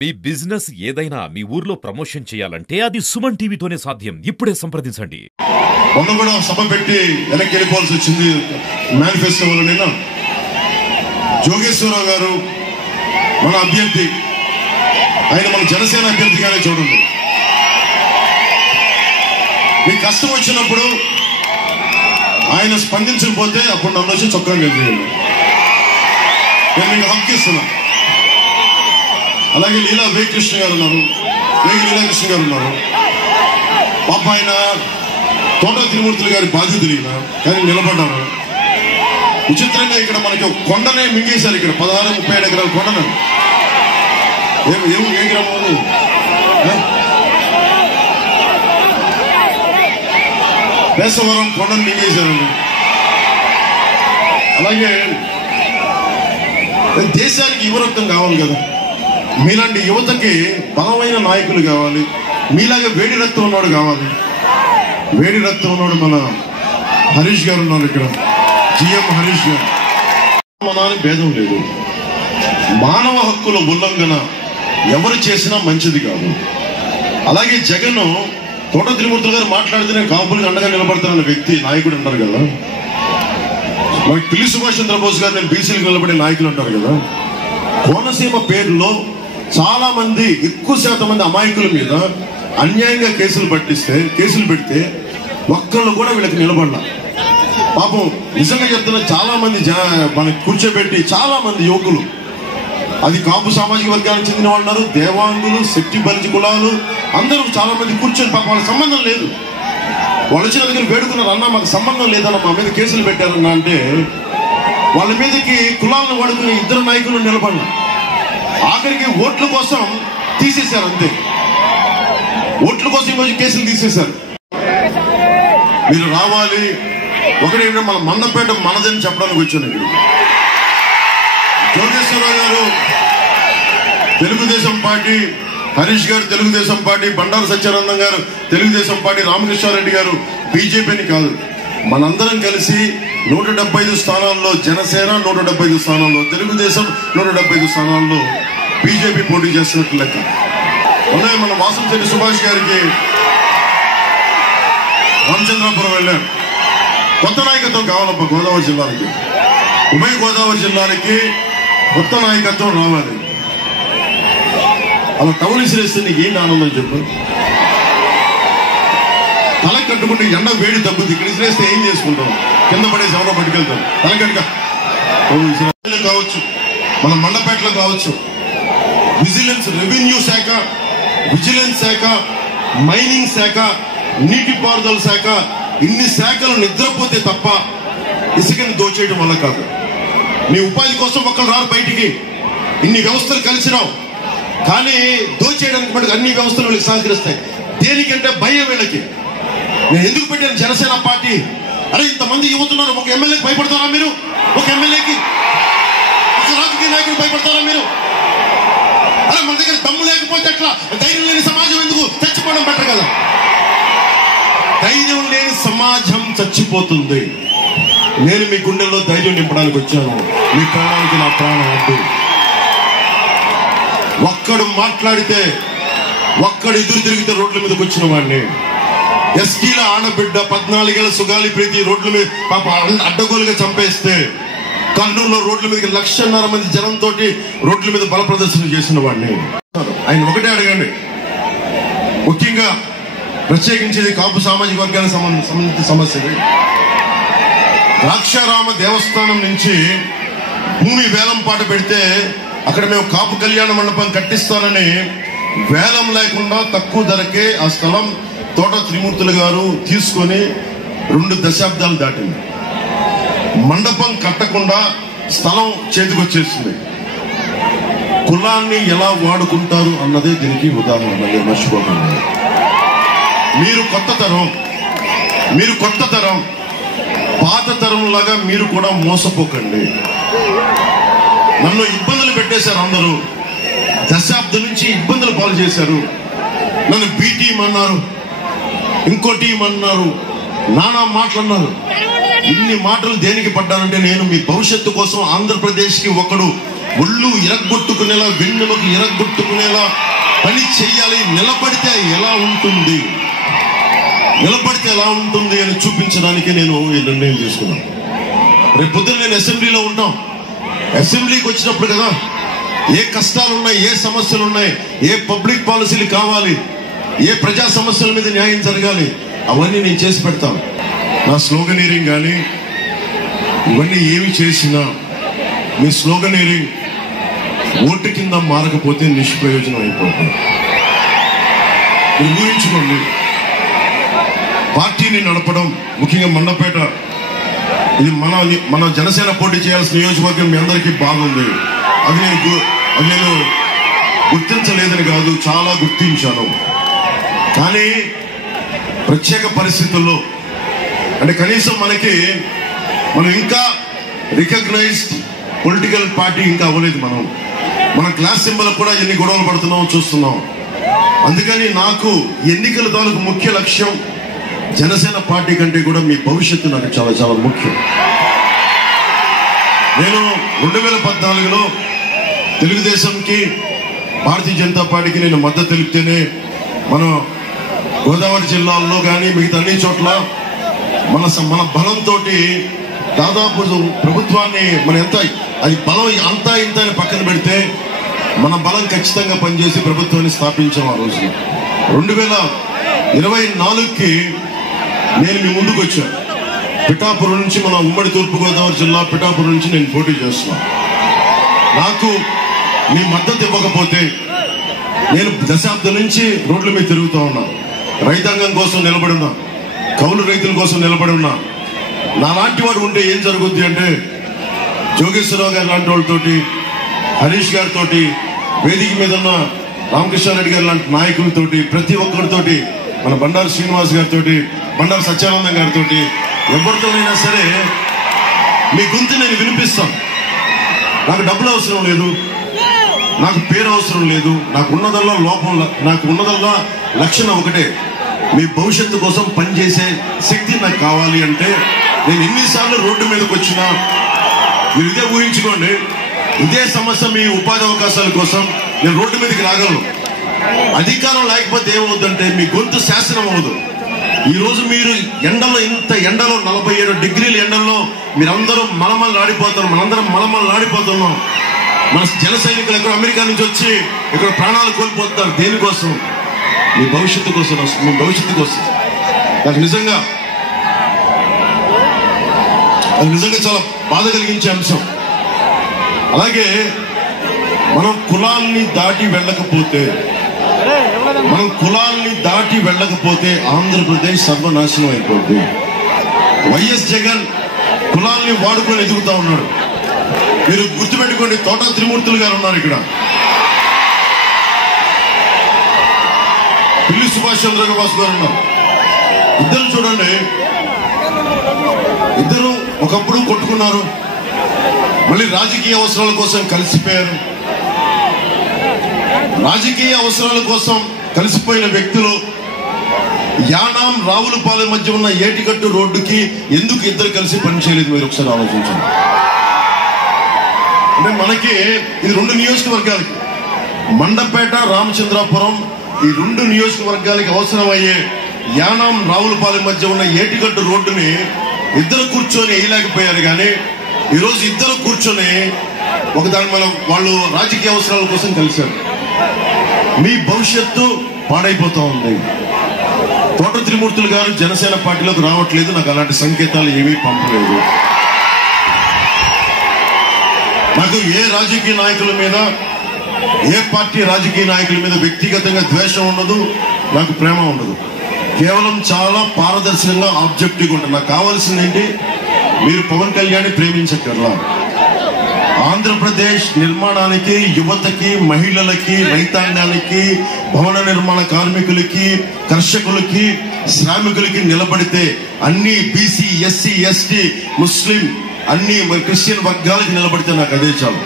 మీ business ఏదైనా మీ ఊర్లో promotion చేయాలంటే అది సుమన్ టీవీతోనే సాధ్యం. ఇప్పుడే సంప్రదించండి. మొన్న కూడా సభ పెట్టి వెనక్కి వెళ్ళిపోవాల్సి వచ్చింది. మేనిఫెస్టోలో నిన్న జోగేశ్వరరావు గారు మన అభ్యర్థి, ఆయన మన జనసేన అభ్యర్థిగానే చూడండి. మీకు కష్టం వచ్చినప్పుడు ఆయన స్పందించకపోతే అప్పుడు నన్ను వచ్చి చొక్కా నిలబడండి. నేను మీకు హక్కు ఇస్తున్నా. అలాగే లీలా వేకృష్ణ గారు ఉన్నారు, లీలాకృష్ణ గారు ఉన్నారు. పాప ఆయన తోట తిరుమూర్తులు గారి బాధ్యతలు ఈయన, కానీ నిలబడ్డారు. విచిత్రంగా ఇక్కడ మనకి ఒక కొండనే మింగేశారు. ఇక్కడ 16-37 ఎకరాల కొండను. ఏ గ్రామం అది? వేసవరం కొండను మింగేశారండి. అలాగే దేశానికి యువరక్తం కావాలి కదా. మీలాంటి యువతకి బలమైన నాయకులు కావాలి. మీలాగే వేడి రక్తం ఉన్నాడు కావాలి. వేడి రక్తం ఉన్నాడు మన హరీష్ గారు ఉన్నారు ఇక్కడ, జిఎం హరీష్ గారు. మనాని భేదం లేదు. మానవ హక్కుల ఉల్లంఘన ఎవరు చేసినా మంచిది కాదు. అలాగే జగన్ తోట తిరుమూర్తులు గారు మాట్లాడితేనే కాపులకు అండగా నిలబడతానన్న వ్యక్తి నాయకుడు అంటారు కదా. మనకి పిల్లి సుభాష్ చంద్రబోస్ గారు నేను బీసీలకు నిలబడే నాయకులు అంటారు కదా. కోనసీమ పేరులో చాలా మంది, ఎక్కువ శాతం మంది అమాయకుల మీద అన్యాయంగా కేసులు పెడితే ఒక్కళ్ళు కూడా వీళ్ళకి నిలబడాల. పాపం నిజంగా చెప్తున్నా, చాలా మంది మనకి కూర్చోబెట్టి చాలా మంది యువకులు, అది కాపు సామాజిక వర్గానికి చెందిన వాళ్ళు ఉన్నారు, దేవాంగులు, శక్తి బలిజి కులాలు, అందరూ చాలా మంది కూర్చొని పాపం వాళ్ళకి సంబంధం లేదు. వాళ్ళు వచ్చిన దగ్గర వేడుకున్నారు, అన్న మాకు సంబంధం లేదన్న, మా మీద కేసులు పెట్టారన్నా అంటే వాళ్ళ మీదకి కులాలను వాడుకుని ఇద్దరు నాయకులు నిలబడిన. ఆఖరికి ఓట్ల కోసం తీసేశారు, అంతే. ఓట్ల కోసం ఈరోజు కేసులు తీసేశారు. మీరు రావాలి. ఒకటేంటంటే మన మండపేట మనదని చెప్పడానికి వచ్చాను ఇక్కడ. జోగేశ్వరరావు గారు తెలుగుదేశం పార్టీ, హరీష్ గారు తెలుగుదేశం పార్టీ, బండారు సత్యానందం గారు తెలుగుదేశం పార్టీ, రామకృష్ణారెడ్డి గారు బీజేపీని కాదు, మనందరం కలిసి 175 స్థానాల్లో జనసేన, 175 స్థానాల్లో తెలుగుదేశం, 175 స్థానాల్లో బీజేపీ పోటీ చేస్తున్నట్లు లెక్క. అలాగే మన వాసంశెట్టి సుభాష్ గారికి రామచంద్రాపురం వెళ్ళాం. కొత్త నాయకత్వం కావాలప్ప గోదావరి జిల్లాలకి, ఉభయ గోదావరి జిల్లాలకి కొత్త నాయకత్వం రావాలి. అలా టౌన్ ఇసిరేస్తే నీకు ఏంటి ఆనందం చెప్పు. తల కట్టుకుంటే ఎండ వేడి తగ్గుద్ది. ఇక్కడ ఇసిరేస్తే ఏం చేసుకుంటాం? కింద పడేసి ఎవరో పట్టుకెళ్తాం. తలకట్టుగా కావచ్చు, మన మండపేటలో కావచ్చు, విజిలెన్స్, రెవెన్యూ శాఖ, విజిలెన్స్ శాఖ, మైనింగ్ శాఖ, నీటిపారుదల శాఖ, ఇన్ని శాఖలు నిద్రపోతే తప్ప ఇసుకని దోచేయడం వల్ల కాదు. నీ ఉపాధి కోసం ఒక్కరు రారు బయటికి. ఇన్ని వ్యవస్థలు కలిసిరావు, కానీ దోచేయడానికి మటుకు అన్ని వ్యవస్థలు వీళ్ళకి సహకరిస్తాయి. దేనికంటే భయం వీళ్ళకి. నేను ఎందుకు పెట్టాను జనసేన పార్టీ? అరే ఇంతమంది యువతున్నారు, ఒక ఎమ్మెల్యేకి భయపడతారా మీరు? ఒక ఎమ్మెల్యేకి, ఒక రాజకీయ నాయకుడు భయపడతారా మీరు? అరే మన దగ్గర దమ్ము లేకపోతే ఎట్లా? ధైర్యం లేని సమాజం ఎందుకు? చచ్చిపోవడం బెటర్ కదా. ధైర్యం లేని సమాజం చచ్చిపోతుంది. నేను మీ గుండెల్లో ధైర్యం నింపడానికి వచ్చాను. మీ ప్రాణానికి నా ప్రాణం అడ్డు. ఒక్కడు మాట్లాడితే, ఒక్కడు ఎదురు తిరిగితే రోడ్ల మీదకి వచ్చిన వాడిని. ఎస్కీల ఆడబిడ్డ 14 ఏళ్ల సుగాలి ప్రీతి రోడ్ల మీద పాప అడ్డగోలుగా చంపేస్తే కర్నూలులో రోడ్ల మీదకి 1,50,000 మంది జనంతో రోడ్ల మీద బల ప్రదర్శన చేసిన వాడిని. ఆయన ఒకటే అడగండి, ముఖ్యంగా ప్రత్యేకించేది కాపు సామాజిక వర్గానికి సంబంధించిన సమస్య. ద్రాక్షారామ దేవస్థానం నుంచి భూమి వేలం పాట పెడితే అక్కడ మేము కాపు కళ్యాణ మండపం కట్టిస్తానని వేలం లేకుండా తక్కువ ధరకే ఆ స్థలం తోట త్రిమూర్తులు గారు తీసుకొని 2 దశాబ్దాలు దాటింది. మండపం కట్టకుండా స్థలం చేతికొచ్చేసింది. కులాన్ని ఎలా వాడుకుంటారు అన్నదే దీనికి ఉదాహరణ. మర్చిపోకండి. మీరు కొత్త తరం, పాత తరం లాగా మీరు కూడా మోసపోకండి. నన్ను ఇబ్బందులు పెట్టేశారు అందరూ. దశాబ్దం నుంచి ఇబ్బందులు పాలు చేశారు. నన్ను బి టీం అన్నారు, ఇంకో టీం అన్నారు, నానా మాటలు అన్నారు. ఇన్ని మాటలు దేనికి పడ్డానంటే, నేను మీ భవిష్యత్తు కోసం ఆంధ్రప్రదేశ్కి ఒకడు ఒళ్ళు ఇరగొట్టుకునేలా, వెన్నెముక ఇరగొట్టుకునేలా పని చెయ్యాలి. నిలబడితే ఎలా ఉంటుంది, నిలబడితే ఎలా ఉంటుంది అని చూపించడానికి నేను ఈ నిర్ణయం తీసుకున్నాను. రేపు పొద్దున్న నేను అసెంబ్లీలో ఉంటాం. అసెంబ్లీకి వచ్చినప్పుడు కదా ఏ కష్టాలు ఉన్నాయి, ఏ సమస్యలు ఉన్నాయి, ఏ పబ్లిక్ పాలసీలు కావాలి, ఏ ప్రజా సమస్యల మీద న్యాయం జరగాలి, అవన్నీ నేను చేసి పెడతాను. నా స్లోగనీరింగ్ కానీ ఇవన్నీ ఏమి చేసినా మీ స్లోగనీరింగ్ ఓటు కింద మారకపోతే నిష్ప్రయోజనం అయిపోతుంది. మీరు ఊహించుకోండి, పార్టీని నడపడం, ముఖ్యంగా మండపేట ఇది మన జనసేన పోటీ చేయాల్సిన నియోజకవర్గం మీ అందరికీ బాగుంది. అది నేను గుర్తించలేదని కాదు, చాలా గుర్తించాను. కానీ ప్రత్యేక పరిస్థితుల్లో అంటే కనీసం మనం ఇంకా రికగ్నైజ్డ్ పొలిటికల్ పార్టీ ఇంకా అవ్వలేదు. మన క్లాస్ సింబల్ కూడా ఎన్ని గొడవలు పడుతున్నాం చూస్తున్నాం. అందుకని నాకు ఎన్నికల తాలూకు ముఖ్య లక్ష్యం జనసేన పార్టీ కంటే కూడా మీ భవిష్యత్తు నాకు చాలా చాలా ముఖ్యం. నేను 2014లో తెలుగుదేశంకి, భారతీయ జనతా పార్టీకి నేను మద్దతు తెలిపితేనే మన గోదావరి జిల్లాల్లో కానీ మిగతా అన్ని చోట్ల మన బలంతో దాదాపు ప్రభుత్వాన్ని అది బలం అంతా ఇంత అని పక్కన పెడితే మన బలం ఖచ్చితంగా పనిచేసి ప్రభుత్వాన్ని స్థాపించాం. ఆ రోజు 2024కి నేను మీ ముందుకు వచ్చాను. పిఠాపురం నుంచి, మన ఉమ్మడి తూర్పుగోదావరి జిల్లా పిఠాపురం నుంచి నేను పోటీ చేస్తున్నాను. నాకు మీ మద్దతు ఇవ్వకపోతే నేను దశాబ్దం నుంచి రోడ్ల మీద తిరుగుతూ ఉన్నా, రైతాంగం కోసం నిలబడి ఉన్నా, కౌలు రైతుల కోసం నిలబడి ఉన్నా. నాలాంటి వాడు ఉంటే ఏం జరుగుద్ది అంటే, జోగేశ్వరరావు గారు లాంటి వాళ్ళతోటి, హరీష్ గారితో, వేదిక మీద ఉన్న రామకృష్ణారెడ్డి గారు లాంటి నాయకులతోటి, ప్రతి ఒక్కరితోటి, మన బండారు శ్రీనివాస్ గారితో, బండారు సత్యానందం గారితో, ఎవరితోనైనా సరే మీ గొంతు నేను వినిపిస్తాను. నాకు డబ్బులు అవసరం లేదు, నాకు పేరు అవసరం లేదు, నాకు ఉన్నదల్లా లక్షణం ఒకటే, మీ భవిష్యత్తు కోసం పనిచేసే శక్తి నాకు కావాలి. అంటే నేను ఎన్నిసార్లు రోడ్డు మీదకి వచ్చినా మీరు ఇదే ఊహించుకోండి, ఇదే సమస్య మీ ఉపాధి అవకాశాల కోసం నేను రోడ్డు మీదకి రాగలను. అధికారం లేకపోతే ఏమవుతుందంటే మీ గొంతు శాసనం అవ్వదు. ఈరోజు మీరు ఇంత ఎండలో 47 డిగ్రీల ఎండల్లో మీరందరూ మలమల్లాడిపోతారు, మనందరం మలమల్లాడిపోతున్నాం. మన జన సైనికులు ఎక్కడ అమెరికా నుంచి వచ్చి ఇక్కడ ప్రాణాలు కోల్పోతున్నారు. దేనికోసం? మీ భవిష్యత్తు కోసం. మీ భవిష్యత్తు కోసం నాకు నిజంగా చాలా బాధ కలిగించే అంశం. అలాగే మనం కులాల్ని దాటి వెళ్ళకపోతే ఆంధ్రప్రదేశ్ సర్వనాశనం అయిపోద్ది. వైఎస్ జగన్ కులాల్ని వాడుకొని ఎదుగుతా ఉన్నాడు. మీరు గుర్తుపెట్టుకోండి, తోట త్రిమూర్తులు గారు ఉన్నారు ఇక్కడ, పిల్లి సుభాష్ చంద్రబాబు గారు ఉన్నారు. ఇద్దరు చూడండి, ఇద్దరు ఒకప్పుడు కొట్టుకున్నారు, మళ్ళీ రాజకీయ అవసరాల కోసం కలిసిపోయారు. రాజకీయ అవసరాల కోసం కలిసిపోయిన వ్యక్తులు యానాం రావులపాలెం మధ్య ఉన్న ఏటిగట్టు రోడ్డుకి ఎందుకు ఇద్దరు కలిసి పనిచేయలేదు? మీరు ఒకసారి ఆలోచించండి. అంటే మనకి ఇది 2 నియోజకవర్గాలకి, మండపేట, రామచంద్రాపురం, ఈ 2 నియోజకవర్గాలకి అవసరమయ్యే యానాం రావులపాలెం మధ్య ఉన్న ఏటిగట్టు రోడ్డుని ఇద్దరు కూర్చొని వేయలేకపోయారు. కానీ ఈరోజు ఇద్దరు కూర్చొని వాళ్ళు రాజకీయ అవసరాల కోసం కలిశారు. మీ భవిష్యత్తు పాడైపోతా ఉంది. తోట త్రిమూర్తులు గారు జనసేన పార్టీలోకి రావట్లేదు, నాకు అలాంటి సంకేతాలు ఏమీ పంపలేదు. నాకు ఏ రాజకీయ నాయకుల మీద, ఏ పార్టీ రాజకీయ నాయకుల మీద వ్యక్తిగతంగా ద్వేషం ఉండదు, నాకు ప్రేమ ఉండదు. కేవలం చాలా పారదర్శకంగా ఆబ్జెక్టివ్గా ఉంటుంది. నాకు కావాల్సింది ఏంటి? మీరు పవన్ కళ్యాణ్ ప్రేమించక్కర్లా, ఆంధ్రప్రదేశ్ నిర్మాణానికి, యువతకి, మహిళలకి, రైతాంగానికి, భవన నిర్మాణ కార్మికులకి, కర్షకులకి, శ్రామికులకి నిలబడితే, అన్ని బీసీ, ఎస్సీ, ఎస్టీ, ముస్లిం, అన్ని క్రిస్టియన్ వర్గాలకి నిలబడితే నాకు అదే చాలు.